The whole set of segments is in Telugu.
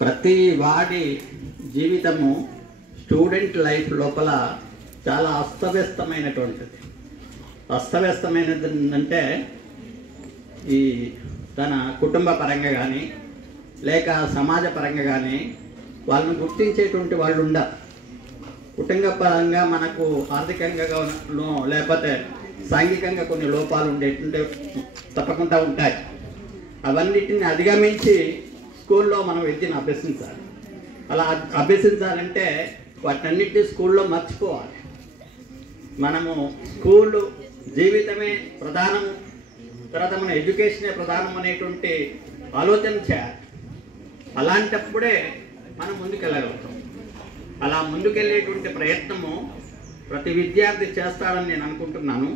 ప్రతి వాడి జీవితము స్టూడెంట్ లైఫ్ లోపల చాలా అస్తవ్యస్తమైనటువంటిది. అస్తవ్యస్తమైనది అంటే ఈ తన కుటుంబ పరంగా కానీ లేక సమాజ పరంగా కానీ వాళ్ళని గుర్తించేటువంటి వాళ్ళు ఉండరు. కుటుంబ పరంగా మనకు ఆర్థికంగానో లేకపోతే సాంఘికంగా కొన్ని లోపాలు ఉండేటువంటి తప్పకుండా ఉంటాయి. అవన్నిటిని అధిగమించి స్కూల్లో మనం విద్యను అభ్యసించాలి. అలా అభ్యసించాలంటే వాటన్నిటిని స్కూల్లో మర్చిపోవాలి. మనము స్కూలు జీవితమే ప్రధానం, తర్వాత మన ఎడ్యుకేషనే ప్రధానం అనేటువంటి ఆలోచన చేయాలి. అలాంటప్పుడే మనం ముందుకెళ్ళగలుగుతాం. అలా ముందుకెళ్ళేటువంటి ప్రయత్నము ప్రతి విద్యార్థి చేస్తాడని నేను అనుకుంటున్నాను.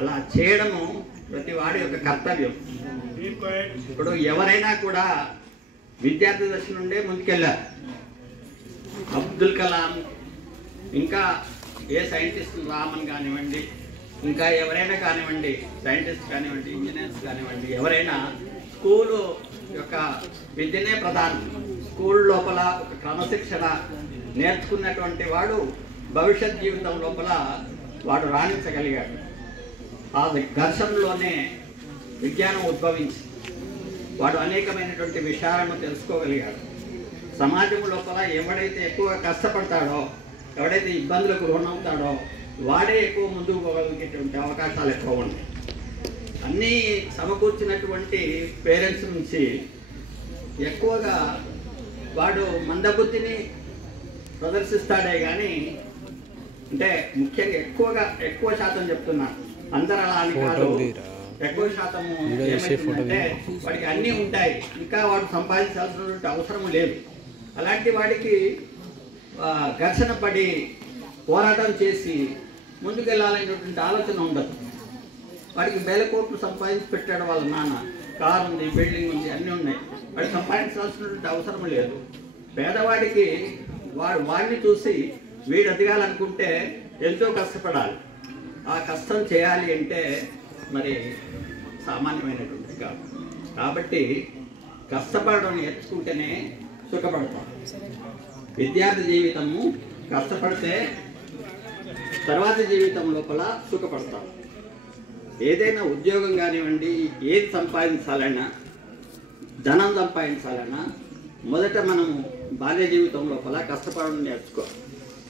అలా చేయడము ప్రతి వాడి యొక్క కర్తవ్యం. ఇప్పుడు ఎవరైనా కూడా విద్యార్థి దశ నుండే ముందుకెళ్ళారు. అబ్దుల్ కలాం, ఇంకా ఏ సైంటిస్ట్ రామన్ కానివ్వండి, ఇంకా ఎవరైనా కానివ్వండి, సైంటిస్ట్ కానివ్వండి, ఇంజనీర్స్ కానివ్వండి, ఎవరైనా స్కూలు యొక్క విద్యనే ప్రధానం. స్కూల్ లోపల ఒక క్రమశిక్షణ నేర్చుకున్నటువంటి వాడు భవిష్యత్ జీవితం లోపల వాడు రాణించగలిగాడు. ఆ ఘర్షణలోనే విజ్ఞానం ఉద్భవించి వాడు అనేకమైనటువంటి విషయాలను తెలుసుకోగలిగాడు. సమాజం లోపల ఎవడైతే ఎక్కువ కష్టపడతాడో, ఎవడైతే ఇబ్బందులకు లోనవుతాడో వాడే ఎక్కువ ముందుకు పోగలిగేటువంటి అవకాశాలు ఎక్కువ ఉన్నాయి. అన్నీ సమకూర్చినటువంటి పేరెంట్స్ నుంచి ఎక్కువగా వాడు మందబుద్ధిని ప్రదర్శిస్తాడే కానీ, అంటే ముఖ్యంగా ఎక్కువ శాతం చెప్తున్నాను, అందరు అలా అని కాదు, ఎక్కువ శాతము ఏమైందంటే వాడికి అన్నీ ఉంటాయి, ఇంకా వాడు సంపాదించాల్సినటువంటి అవసరం లేదు. అలాంటి వాడికి ఘర్షణ పడి పోరాటం చేసి ముందుకెళ్ళాలనేటువంటి ఆలోచన ఉండదు. వాడికి వేల కోట్లు సంపాదించి పెట్టాడు వాళ్ళ నాన్న, కారు ఉంది, బిల్డింగ్ ఉంది, అన్నీ ఉన్నాయి, వాడికి సంపాదించాల్సినటువంటి అవసరం లేదు. పేదవాడికి వాడిని చూసి వీడు ఎదగాలనుకుంటే ఎంతో కష్టపడాలి. ఆ కష్టం చేయాలి అంటే మరి సామాన్యమైనటువంటి కాదు. కాబట్టి కష్టపడడం నేర్చుకుంటేనే సుఖపడతాం. విద్యార్థి జీవితము కష్టపడితే తర్వాత జీవితం లోపల సుఖపడతాం. ఏదైనా ఉద్యోగం కానివ్వండి, ఏది సంపాదించాలన్నా, ధనం సంపాదించాలన్నా మొదట మనము బాల్య జీవితం లోపల కష్టపడడం నేర్చుకోవాలి.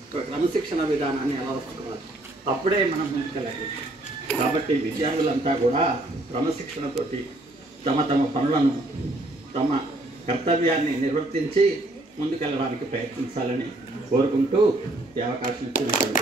ఒక క్రమశిక్షణ విధానాన్ని ఎలా వస్తున్నారు, అప్పుడే మనం ముందుకెళ్ళాలి. కాబట్టి విద్యార్థులంతా కూడా క్రమశిక్షణతోటి తమ పనులను, తమ కర్తవ్యాన్ని నిర్వర్తించి ముందుకెళ్ళడానికి ప్రయత్నించాలని కోరుకుంటూ ఈ అవకాశం ఇచ్చినటువంటి